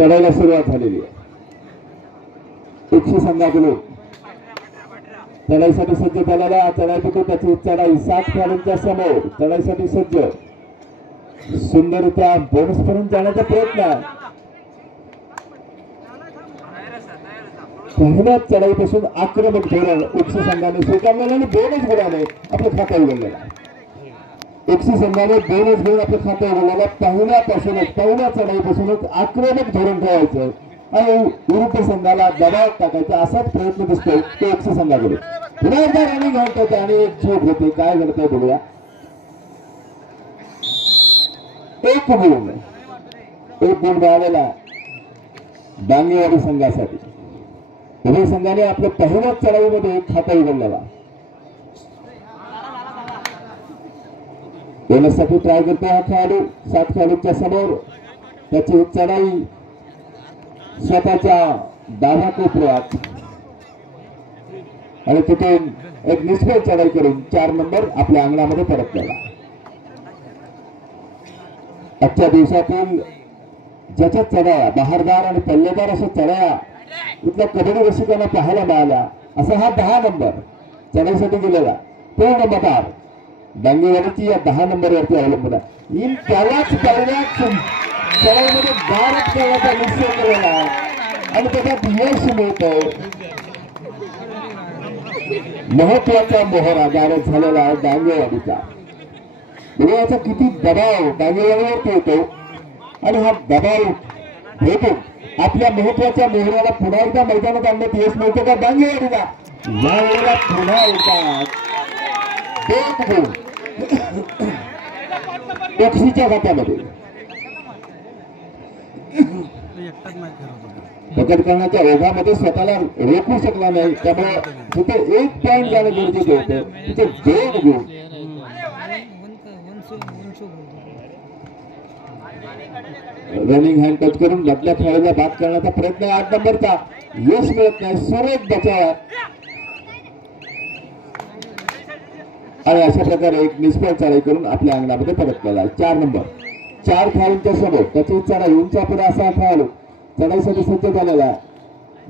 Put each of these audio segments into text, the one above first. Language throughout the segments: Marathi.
चढायला सुरुवात झालेली आहे. एकशे संघाकडून चढाईसाठी सज्ज झालेला चढाईपटू त्याची चढाई 7 खेळाडूंच्या समोर चढाईसाठी सज्ज. सुंदररित्या बोनस पर्यंत जाण्याचा प्रयत्न आहे. पहिल्याच चढाईपासून आक्रमक धोरण एकशे संघाने स्वीकारलेलं आणि बोनस गुणाने आपलं खातं उघडलेलं आहे. एकशे संघाने बोनस घेऊन आपलं खातं उघडलेलं. पहिल्या चढाईपासूनच आक्रमक धोरण ठेवायचं आणि विरुद्ध संघाला दबाव टाकायचा असाच प्रयत्न दिसतो तो एकशे संघाकडे. पुन्हा एकदा रनिंग घालतात आणि एक झोप होते. काय घडतंय बघूया. एक गुण मिळालेला डांगेवाडी संघासाठी. उभय संघाने आपल्या पहिल्याच चढाईमध्ये खातं उघडलेला. बोनससाठी ट्राय करतो हा खेळाडू 7 खेळाडूंच्या समोर. त्याची चढाई स्वतःच्या डाव्या कोपऱ्यात आणि तिथून एक निष्फळ चढाई करून 4 नंबर आपल्या अंगणामध्ये परतलेला. आजच्या दिवसातील ज्याच्या चढाया बहारदार आणि पल्लेदार अशा चढाया इथल्या कबड्डी रसिकांना पाहायला मिळाल्या असा हा 10 नंबर चढाईसाठी गेलेला पूर्ण मतार डांगेवाडीची या 10 नंबरवरती अवलंबून आहे. इन त्यालाच पहिल्याच चढाईमध्ये गारच करण्याचा निश्चय केलेला आहे आणि त्याच्यात यश मिळतंय. महत्वाचा मोहरा गारच झालेला आहे डांगेवाडीचा. याचा किती दबाव डांगेवाडीवरती येतो आणि हा दबाव भेटून आपल्या महत्वाच्या मोहऱ्याला पुन्हा एकदा मैदानात आणण्यात यश मिळतं का डांगेवाडीला. यावेळेला पुन्हा एकदा 2 गुण एकशेच्या खात्यामध्ये. पकड करण्याच्या ओघामध्ये स्वतःला रोखू शकला नाही त्यामुळे तिथे 1 पॉइंट जाणं गरजेचं होतं. तिथे 2 गुण. रनिंग हँड टच करून घातल्या खेळाडूला बाद करण्याचा प्रयत्न 8 नंबरचा. यश मिळत नाही. सुरेख बचाव आणि अशा प्रकारे एक निष्फळ चढाई करून आपल्या अंगणामध्ये परतलेला. 4 नंबर 4 खेळाडूंच्या समोर त्याची चढाई उंचा पुढे असा खेळाडू चढाईसाठी सज्ज झालेला.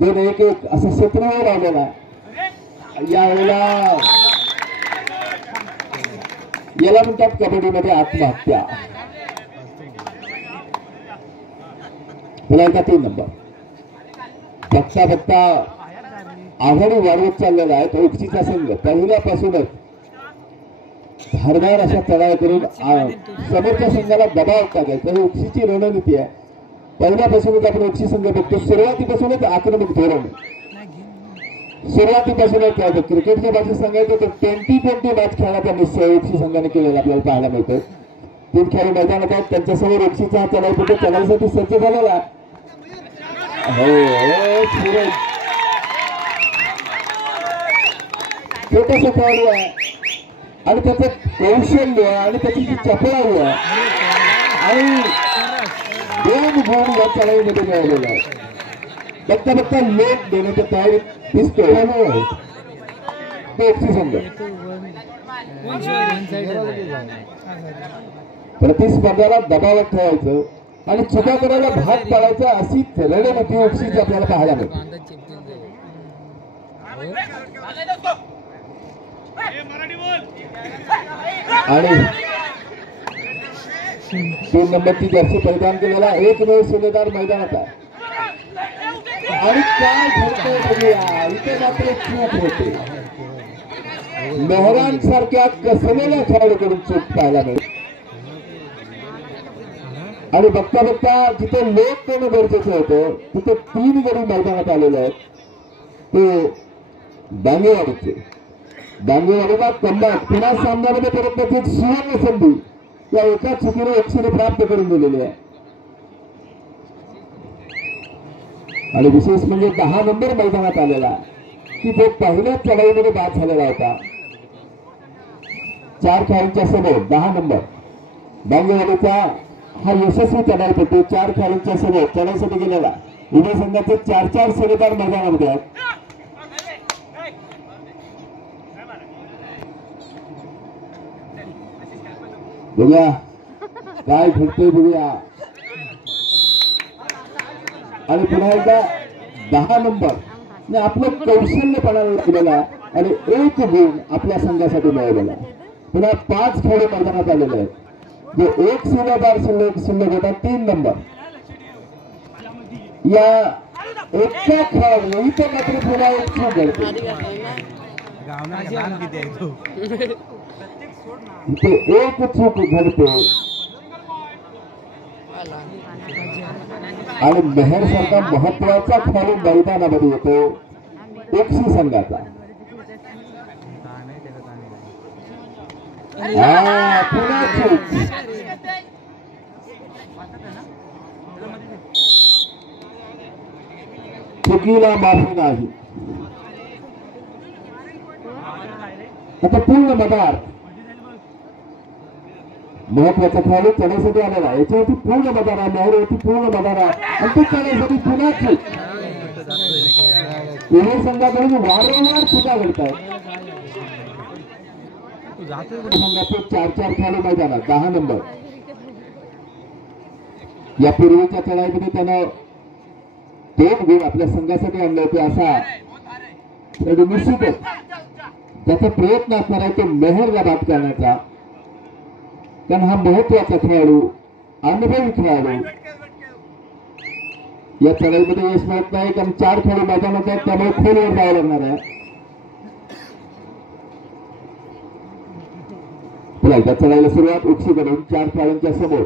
2-1-1 असा क्षेत्रावर आलेला. यावेळेला याला म्हणतात कबड्डीमध्ये आत्महत्या. पुन्हा एकदा 3 नंबर. बघता बघता आघाडी वाढवत चाललेला आहे तो एकशेचा संघ. पहिल्यापासूनच धारदार अशा चढाई करून समोरच्या संघाला दबाव टाकायचा ही एकशेची रणनीती आहे. पहिल्यापासूनच आपण एकशे संघ बघतो. सुरुवातीपासूनच आक्रमक धोरण सुरुवातीपासूनच खेळतो. क्रिकेटच्या भाषेत सांगायचं तर 20-20 मॅच खेळण्याचा निश्चय एकशे संघाने केलेला आपल्याला पाहायला मिळतो. 3 खेळाडू मैदानात आहेत. त्यांच्यासमोर एकशेचा हा चढाईपटू चढाईसाठी सज्ज झालेला. छोटासा खेळाडू आहे आणि त्याचं कौशल्य आणि त्याची चपळाई आहे आणि 2 गुण या चढाईमध्ये मिळालेला आहे. बघता बघता लोक देण्याच्या तयारीत दिसतो एकशे संघ. प्रतिस्पर्ध्याला दबावात ठेवायचं आणि चुका करायला भाग पाडायचा अशी रणनीती एकशेची आपल्याला पाहायला मिळते. आणि 3 नंबरची जर्सी परिधान केलेला एकमेव शिलेदार मैदानात आहे. आणि काय घडतंय बघूया. इथे मात्र चूक होते. मेहरांसारख्या कसलेल्या खेळाडूकडून चूक पाहायला मिळते. आणि बघता बघता जिथे लोक करणं गरजेचं होतं तिथे 3 गडी मैदानात आलेले आहेत. ते डांगेवाडीचे. डांगेवाडीला कमबॅक पुन्हा सामन्यामध्ये परतण्याची एक सुवर्ण संधी या एका चुकीने एकशेने प्राप्त करून दिलेली आहे. आणि विशेष म्हणजे 10 नंबर मैदानात आलेला की जो पहिल्याच चढाईमध्ये बाद झालेला होता. 4 खेळाडूंच्या समोर 10 नंबर डांगेवाडीचा हा यशस्वी चढाईपटू 4 खेळाडूंच्या समोर चढाईसाठी गेलेला. उभय संघाचे 4-4 शिलेदार मैदानामध्ये आहेत. बघूया काय घडतंय बघूया. आणि पुन्हा एकदा 10 नंबर ने आपलं कौशल्य पणाला दिलेला आणि 1 गुण आपल्या संघासाठी मिळवलेला. पुन्हा 5 खेळाडू मैदानात आलेले आहेत जे 1 शिल्लक शिल्लक होता 3 नंबर. या एका खेळाडू इथे मात्र पुन्हा एक चूक घडते. इथे एक चूक घडते आणि मेहर सारखा महत्वाचा खेळाडू मैदानामध्ये येतो ओक्सी संघाचा. पुन्हा चूक. चुकीला माफी नाही. आता पूर्ण मदार महत्वाचा खेळाडू चढाईसाठी आलेला याच्यावरती पूर्ण मदार आहे. मेहरवरती पूर्ण मदार आहे आणि तो चढाईसाठी पुन्हा चूक. दोन्ही संघाकडून वारंवार चुका घडतात. संघाचे 4 खेळाडू मैदानात 10 नंबर. यापूर्वीच्या चढाईमध्ये त्यानं 2 गुण आपल्या संघासाठी आणले होते. असा निश्चितच त्याचा प्रयत्न असणार आहे तो मेहरला बाद करण्याचा. कारण हा महत्वाचा खेळाडू अनुभवी खेळाडू या चढाईमध्ये यश मिळत नाही. कारण 4 खेळाडू मैदानात आहेत त्यामुळे खोलवर जावं लागणार आहे. पुन्हा चढाईला सुरुवात ओक्सी करून 4 खेळाडूंच्या समोर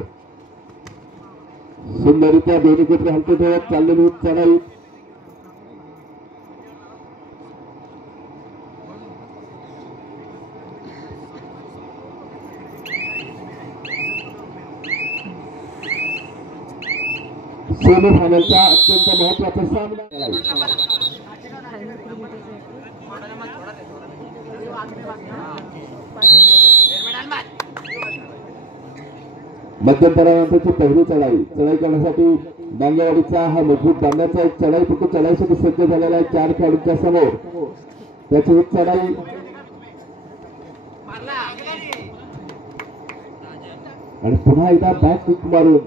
सुंदररित्या दोन्ही कुत्रे हलते ठेवत चाललेली चढाई. सेमीफायनलचा अत्यंत महत्वाचा सामना. मध्यंतरानंतरची पहिली चढाई करण्यासाठी डांगेवाडीचा हा मजबूत बांधण्याचा एक चढाई फक्त चढाईसाठी सज्ज झालेला आहे 4 खेळाडूंच्या समोर. त्याची एक चढाई आणि पुन्हा एकदा बॅक किक मारून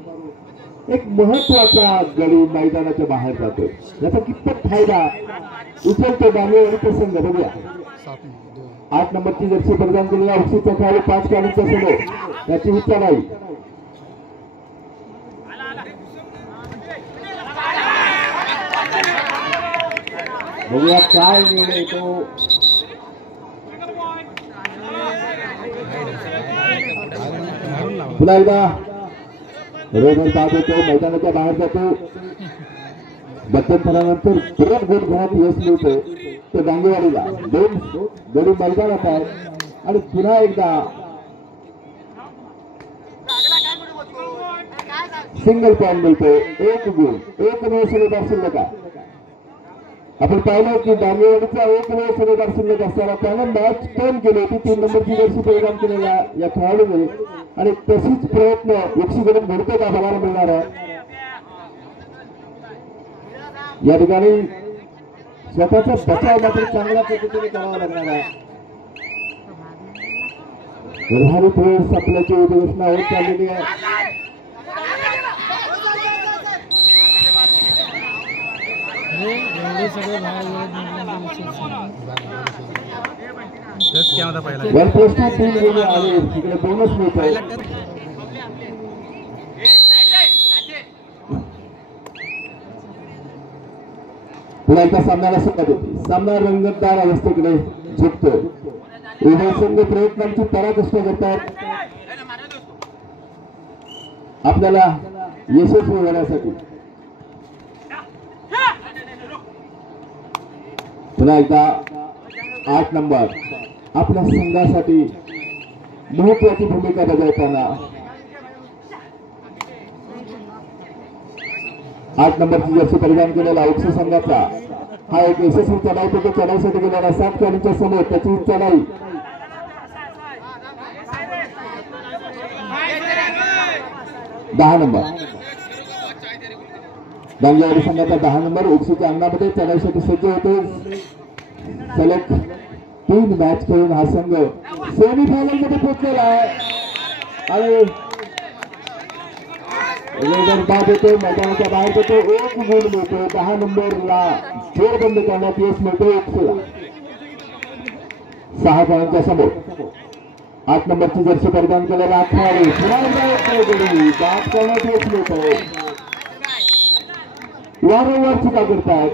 एक महत्वाचा गडी मैदानाच्या बाहेर जातो. याचा कितपत फायदा उचलतो डांगेवाडीचा संघ बघूया. 8 नंबरची जर्सी परिधान केलेला ओक्सीचा खेळाडू 5 खेळाडूंच्या समोर त्याची ही चढाई. बघूया काय निर्णय येतो. पुन्हा एकदा रोडवर बाद होतो मैदानाच्या बाहेर जातो. मध्यंतरानंतर परत गोल घरात यश मिळतो तो डांगेवाडीला. 2 गडी मैदानात आहे आणि पुन्हा एकदा सिंगल पॉईंट मिळतो. 1 गुण 1 नऊ शिल्लक शिल्लक आहे. आपण पाहिलं की डांगेवाडीचा 1 नऊ शिल्लक शिल्लक असताना त्यानं मॅच टर्न केली होती 3 नंबरची जर्सी परिधान केलेल्या या खेळाडूने आणि तशीच प्रयत्न ओक्सीकडून घडतो का बघायला मिळणार आहे. या ठिकाणी स्वतःचा बचाव मात्र चांगल्या पद्धतीने करावा लागणार आहे. निर्धारित वेळ संपल्याची उद्घोषणा होत चाललेली आहे. तिकडे बोनस मिळतो. पुन्हा एकदा सामन्याला सुरुवात होती. सामना रंगतदार अवस्थेकडे झुकतो. उभय संघ प्रयत्नांची पराकाष्ठ करतात आपल्याला यशस्वी होण्यासाठी. पुन्हा एकदा 8 नंबर आपल्या संघासाठी महत्वाची भूमिका बजावताना 8 नंबरची जर्सी परिधान केलेला ओक्सी संघाचा हा एक यशस्वी चढाई तो चढाईसाठी गेलेला 7 खेळाडूंच्या समोर त्याची चढाई. दहा नंबर डांगेवाडी संघाचा 10 नंबर ओक्सीच्या अंगणामध्ये चढाईसाठी सज्ज होतो. सलग 3 मॅच खेळून हा संघ सेमीफायनल मध्ये पोहोचलेला आहे आणि रेडर बाद होतो, मैदानाच्या बाहेर होतो, 1 गुण मिळतो. 10 नंबरला जोरबंद करण्यात यश मिळतो 100ला. 6 जणांच्या समोर 8 नंबरची जर्सी परिधान केलेला खेळाडू पुन्हा बाद करण्यात यश मिळतो. वारंवार चुका करतायत.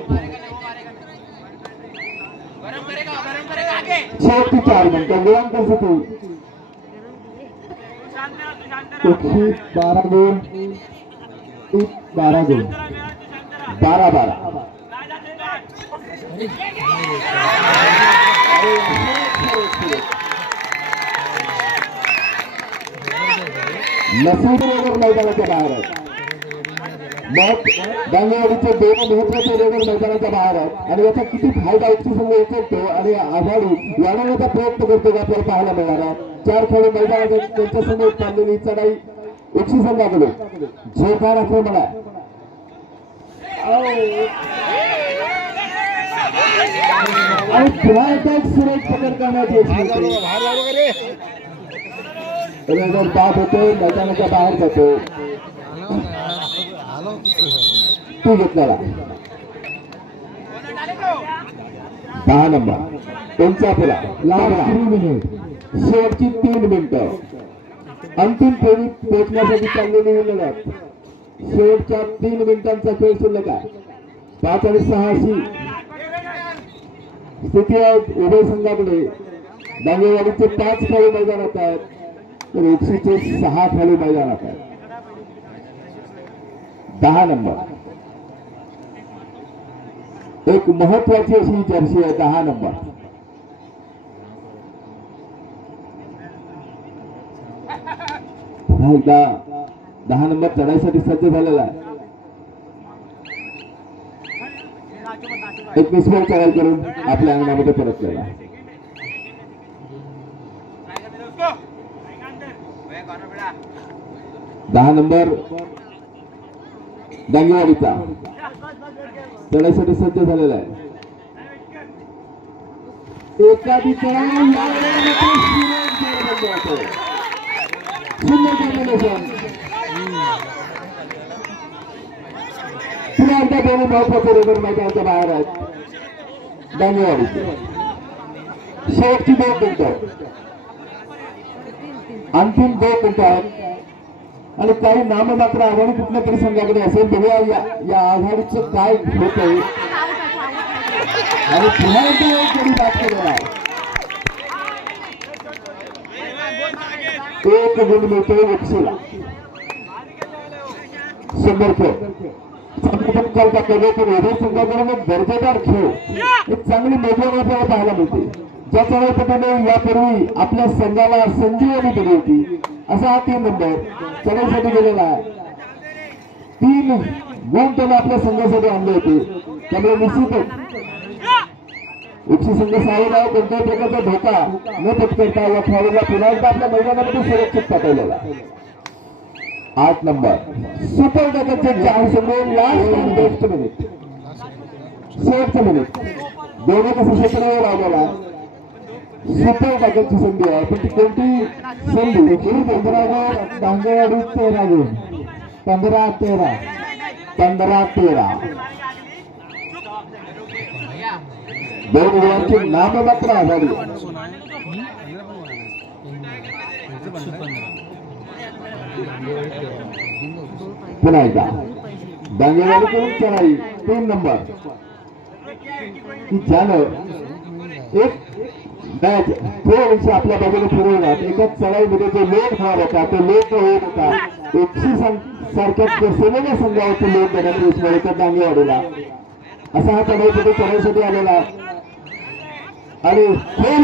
शेवटची 4 मिनिटं निरांतर स्थिती. 12 गुण 12 गुण 12-12. नसीब रेडर मैदानाच्या बाहेर आहेत. मग डांगेवाडीचे 2 महत्वाचे रेडर मैदानाच्या बाहेर आहेत आणि याचा किती फायदा उच्च संघ उचलतो आणि आघाडी वाढवण्याचा प्रयत्न करतो का आपल्याला पाहायला मिळणार आहे. 4 खेळाडू मैदानात त्यांच्या समोर चाललेली चढाई उच्च संघाकडून जोरदार आक्रमण आहे. आणि पुन्हा एकदा एक सुरेख पकड करण्यात येत रेडर बाद होतो, मैदानाच्या बाहेर जातो. तू घेतलेला 10 नंबर त्यांचा पुला लागला. शेवटची 3 मिनिटं अंतिम फेरीत पोहोचण्यासाठी चाललेली लढत. शेवटच्या 3 मिनिटांचा खेळ शिल्लक आहे. 5 आणि 6 अशी स्थिती आहे उभय संघाकडे. डांगेवाडीचे 5 खेळाडू मैदानात आहेत तर एफसीचे 6 खेळाडू मैदानात आहेत. 10 नंबर एक महत्वाची अशी जर्सी आहे. 10 नंबर एकदा 10 नंबर चढाईसाठी सज्ज झालेला आहे. एक निस्बळ चढाई करून आपल्या अंगणामध्ये परतलेला. 10 नंबर डांगेवाडीचा चढाईसाठी सज्ज झालेला आहे. एखादी चढाई सुंदर कॉम्बिनेशन. पुन्हा एकदा 2 महत्वाचे रेडर मैदानाच्या बाहेर आहेत डांगेवाडीचे. शेवटची 2 मिनिटं अंतिम 2 मिनिटं आहेत आणि काही नाममात्र आघाडी कुठल्या तरी संघाकडे असेल. बघूया या आघाडीचं काय होत आहे. आणि पुन्हा एकदा एक गडी बाद केलेला आहे. 1 गुण मिळतो 100ला. 100 खेळ संघटन करता केले तर उभय संघाकडून एक दर्जेदार खेळ एक चांगली मेजवानी आपल्याला पाहायला मिळते. ज्या चढाईपटीने यापूर्वी आपल्या संघाला संजीवनी दिली होती असा हा 3 नंबर चढाईसाठी गेलेला आहे. 3 गुण त्याने आपल्या संघासाठी आणले होते. त्यामुळे निश्चितच उच्च संघ साहेब आहे. कोणत्याही प्रकारचा धोका न पत्करता या खेळाडूला पुन्हा एकदा आपल्या मैदानामध्ये सुरक्षित पाठवलेला. 8 नंबर सुपर डकाचे 4 संघ लास्ट अँड बेस्ट मिनिट. शेवटचं मिनिट दोन्ही कसं क्षेत्रावर आलेला सुपर डकाची संधी आहे. पण ती कोणती संधी 15 गुण डांगेवाडी 13 गुण 15-13 15-13 2 गुणांची नाममात्र आघाडी. पुन्हा एकदा डांगेवाडीकडून चढाई 3 नंबर की ज्यानं एक मॅच थोडीशी आपल्या बाजूने फिरवण्यात एकाच चढाईमध्ये जो लोट होणार होता तो लोट होत होता. 100 सारख्या सोनेल्या संघावरती लोट देण्यात यश मिळतं डांगेवाडीला. असा हा चढाईपटी चढाईसाठी आलेला आणि खेळ